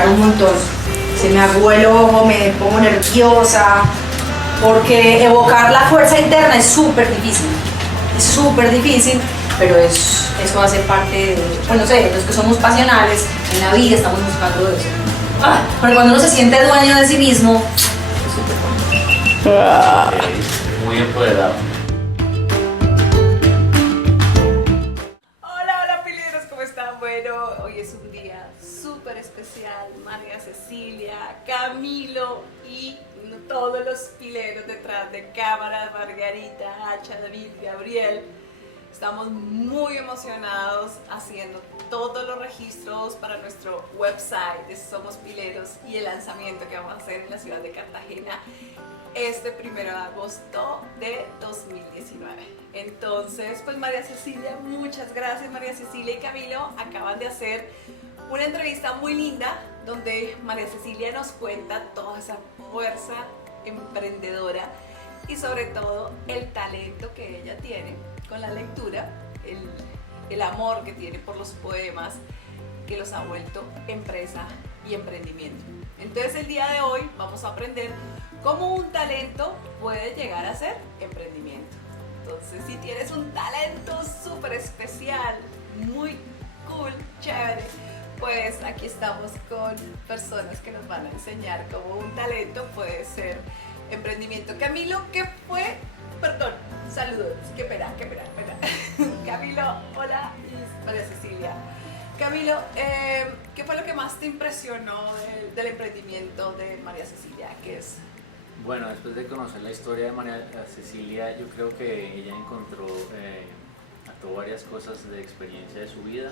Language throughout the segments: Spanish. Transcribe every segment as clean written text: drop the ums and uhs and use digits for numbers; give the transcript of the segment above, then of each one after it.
llorar un montón. Se me aguó el ojo, me pongo nerviosa, porque evocar la fuerza interna es súper difícil, pero eso hace parte de, bueno, no sé, los que somos pasionales en la vida estamos buscando eso. Pero cuando uno se siente dueño de sí mismo, es súper bonito. Muy empoderado. Hola pileros, ¿cómo están? Bueno, hoy es un día súper especial. María Cecilia, Camilo y todos los pileros detrás de cámaras, Margarita, Hacha, David, Gabriel. Estamos muy emocionados haciendo todos los registros para nuestro website de Somos Pileros y el lanzamiento que vamos a hacer en la ciudad de Cartagena este 1 de agosto de 2019. Entonces, pues María Cecilia, muchas gracias. María Cecilia y Camilo acaban de hacer una entrevista muy linda donde María Cecilia nos cuenta toda esa fuerza emprendedora y sobre todo el talento que ella tiene con la lectura, el amor que tiene por los poemas que los ha vuelto empresa y emprendimiento. Entonces el día de hoy vamos a aprender cómo un talento puede llegar a ser emprendimiento. Entonces si tienes un talento súper especial, muy cool, chévere, pues aquí estamos con personas que nos van a enseñar cómo un talento puede ser emprendimiento. Camilo, ¿qué fue? Perdón, saludos, qué pena. Camilo, hola, y María Cecilia. Camilo, ¿qué fue lo que más te impresionó del emprendimiento de María Cecilia? ¿Qué es? Bueno, después de conocer la historia de María Cecilia, yo creo que ella encontró, ató varias cosas de experiencia de su vida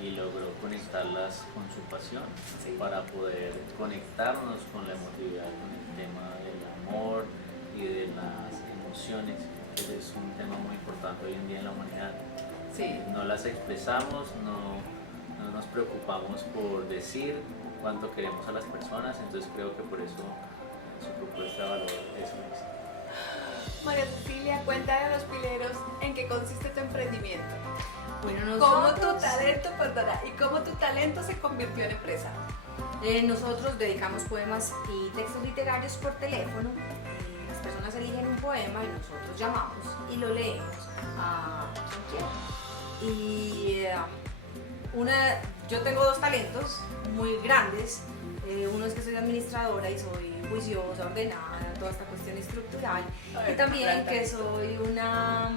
y logró conectarlas con su pasión, sí, para poder conectarnos con la emotividad, con el tema del amor y de las emociones, que es un tema muy importante hoy en día en la humanidad. Sí. No las expresamos, no nos preocupamos por decir cuánto queremos a las personas, entonces creo que por eso su propuesta de valor es un éxito. María Cecilia, cuéntale a los pileros en qué consiste tu emprendimiento. Bueno, ¿Cómo tu talento se convirtió en empresa? Nosotros dedicamos poemas y textos literarios por teléfono. Las personas eligen un poema y nosotros llamamos y lo leemos a quien quiera. Y yo tengo dos talentos muy grandes. Uno es que soy administradora y soy juiciosa, ordenada, toda esta cuestión estructural. Y también que soy una...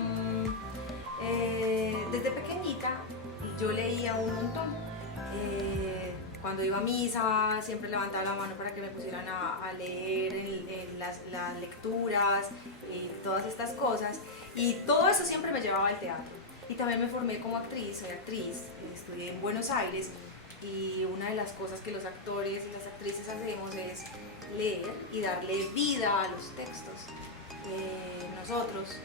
desde pequeñita yo leía un montón. Cuando iba a misa siempre levantaba la mano para que me pusieran a leer en las lecturas, todas estas cosas. Y todo eso siempre me llevaba al teatro. Y también me formé como actriz, soy actriz, estudié en Buenos Aires. Y una de las cosas que los actores y las actrices hacemos es leer y darle vida a los textos. Nosotros,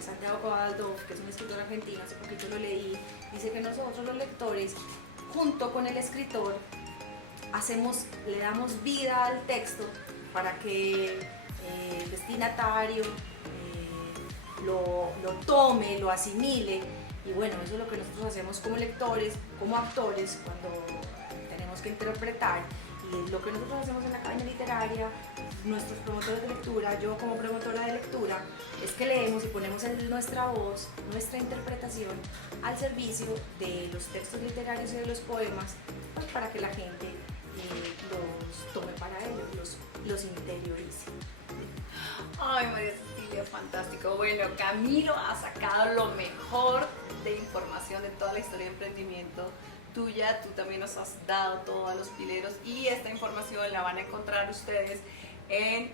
Santiago Cobaldo, que es un escritor argentino, hace poquito lo leí, dice que nosotros los lectores, junto con el escritor, le damos vida al texto para que el destinatario lo tome, lo asimile. Y bueno, eso es lo que nosotros hacemos como lectores, como actores, cuando tenemos que interpretar. Y lo que nosotros hacemos en la Academia Literaria, nuestros promotores de lectura, yo como promotora de lectura, es que leemos y ponemos nuestra voz, nuestra interpretación al servicio de los textos literarios y de los poemas, pues para que la gente los tome para ellos, los interiorice. Ay, María Cecilia, fantástico. Bueno, Camilo ha sacado lo mejor de información de toda la historia de emprendimiento tuya. Tú también nos has dado todo a los pileros y esta información la van a encontrar ustedes en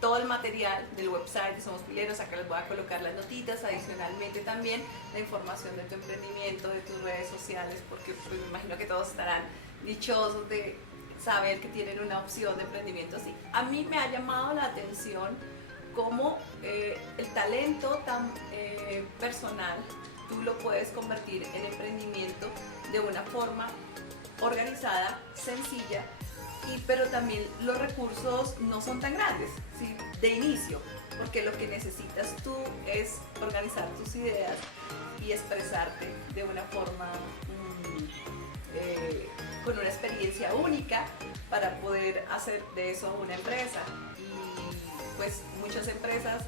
todo el material del website de Somos Pileros. Acá les voy a colocar las notitas, adicionalmente también la información de tu emprendimiento, de tus redes sociales, porque pues, me imagino que todos estarán dichosos de saber que tienen una opción de emprendimiento así. A mí me ha llamado la atención cómo el talento tan personal tú lo puedes convertir en emprendimiento de una forma organizada, sencilla, pero también los recursos no son tan grandes, ¿sí? De inicio, porque lo que necesitas tú es organizar tus ideas y expresarte de una forma con una experiencia única para poder hacer de eso una empresa. Y pues muchas empresas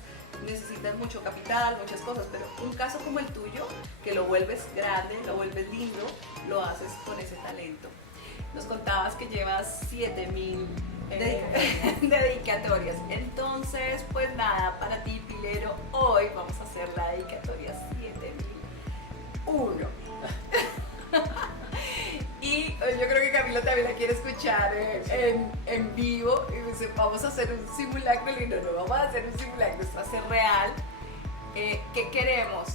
necesitan mucho capital, muchas cosas, pero un caso como el tuyo, que lo vuelves grande, lo vuelves lindo, lo haces con ese talento. Nos contabas que llevas 7.000 dedicatorias. Entonces, pues nada, para ti, Pilero, hoy vamos a hacer la dedicatoria 7001. Y yo creo que Camilo también la quiere escuchar en vivo. Y dice, vamos a hacer un simulacro. Y no vamos a hacer un simulacro, esto va a ser real. ¿Qué queremos?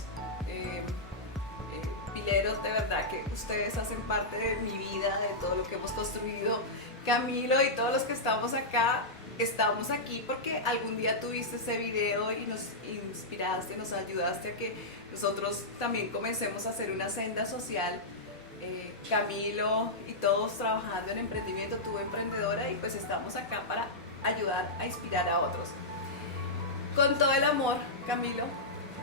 Pileros, de verdad que ustedes hacen parte de mi vida, de todo lo que hemos construido. Camilo y todos los que estamos acá, estamos aquí porque algún día tuviste ese video y nos inspiraste, nos ayudaste a que nosotros también comencemos a hacer una senda social. Camilo y todos trabajando en emprendimiento, tú emprendedora, y pues estamos acá para ayudar a inspirar a otros. Con todo el amor, Camilo,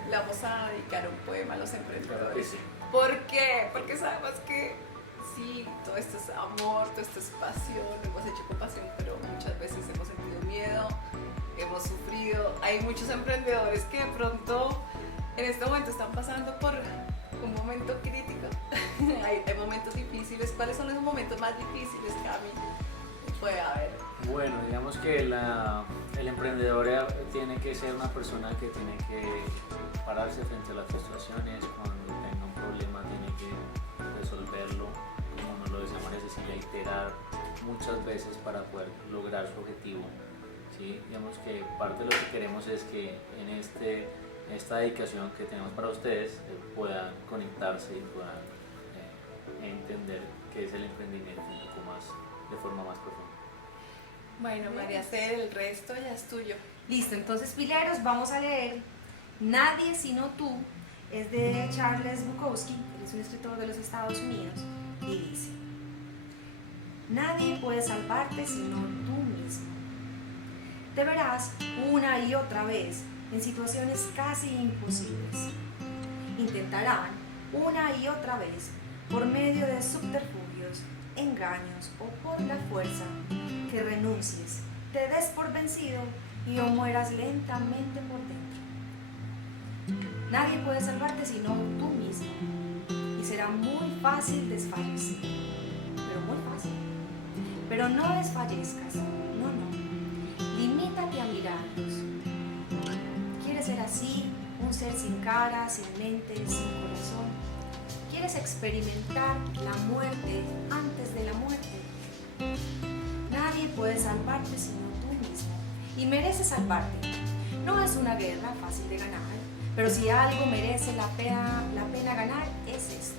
le vamos a dedicar un poema a los emprendedores. Claro que sí. ¿Por qué? Porque sabemos que sí, todo esto es amor, todo esto es pasión, lo hemos hecho con pasión, pero muchas veces hemos sentido miedo, hemos sufrido. Hay muchos emprendedores que de pronto en este momento están pasando por un momento crítico. hay momentos difíciles. ¿Cuáles son los momentos más difíciles, Cami? Puede haber. Bueno, digamos que el emprendedor tiene que ser una persona que tiene que pararse frente a las frustraciones. Cuando tenga un problema tiene que resolverlo, como nos lo decía María Cecilia, iterar muchas veces para poder lograr su objetivo. ¿Sí? Digamos que parte de lo que queremos es que en esta dedicación que tenemos para ustedes puedan conectarse y puedan entender qué es el emprendimiento un poco más, de forma más profunda. Bueno, María C, el resto ya es tuyo. Listo, entonces, Pileros, vamos a leer Nadie sino tú. Es de Charles Bukowski, él es un escritor de los Estados Unidos, y dice: nadie puede salvarte sino tú mismo. Te verás una y otra vez en situaciones casi imposibles. Intentarán una y otra vez, por medio de subterfugios, engaños o por la fuerza, que renuncies, te des por vencido y o mueras lentamente por dentro. Nadie puede salvarte sino tú mismo, y será muy fácil desfallecer, pero muy fácil. Pero no desfallezcas, no. Limítate a mirarlos. ¿Quieres ser así, un ser sin cara, sin mente, sin corazón? ¿Quieres experimentar la muerte antes de la muerte? Nadie puede salvarte sino tú mismo, y mereces salvarte. No es una guerra fácil de ganar, pero si algo merece la pena ganar es esto.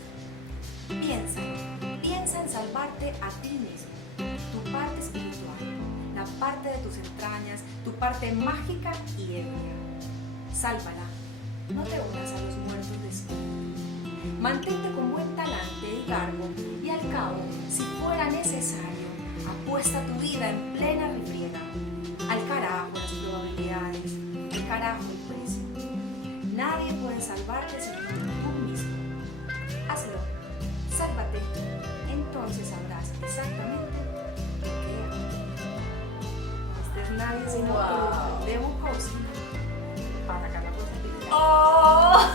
Piensa en salvarte a ti mismo, tu parte espiritual, la parte de tus entrañas, tu parte mágica y ebria. Sálvala, no te unas a los muertos de espíritu. Mantente con buen talante y garbo, y al cabo, si fuera necesario, apuesta tu vida en plena refriega. Al carajo las probabilidades, al carajo el precio. Nadie puede salvarte sino tú mismo. Hazlo, sálvate, entonces sabrás exactamente qué hacer. Este es Nadie sino tú, de Bukowski, para sacar la posibilidad. ¡Oh!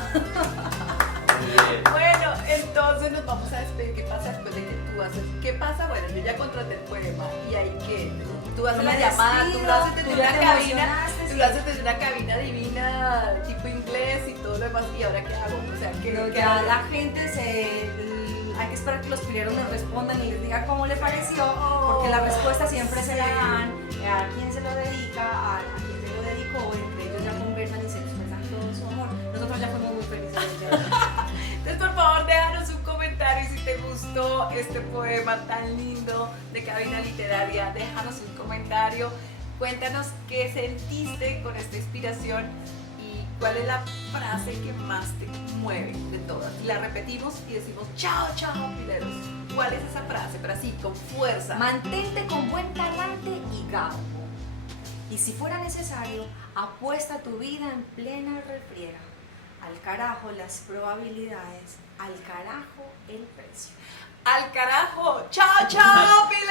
Bien. Bueno, entonces nos vamos a despedir. ¿Qué pasa después de que tú haces? ¿Qué pasa? Bueno, yo ya contraté el poema y ahí que tú haces No la me llamada, tú despido, lo haces desde tú ya una te cabina, emocionaste, tú lo haces desde una cabina divina, tipo inglés y todo lo demás. ¿Y ahora qué hago? O sea, Pero ¿qué ya hago? la gente hay que esperar que los pileros nos respondan y les diga cómo le pareció, porque la respuesta siempre se la dan a quién se lo dedica, a quién se lo dedicó, entre ellos ya conversan y se expresan todo su amor. Nosotros ya fuimos muy felices. Entonces, por favor, déjanos un comentario si te gustó este poema tan lindo de Cabina Literaria. Déjanos un comentario, cuéntanos qué sentiste con esta inspiración y cuál es la frase que más te mueve de todas. Y la repetimos y decimos chao, chao, pileros. ¿Cuál es esa frase? Pero así, con fuerza. Mantente con buen talante y garbo. Y si fuera necesario, apuesta tu vida en plena refriega. Al carajo las probabilidades, al carajo el precio. al carajo. Chao, chao, pileros.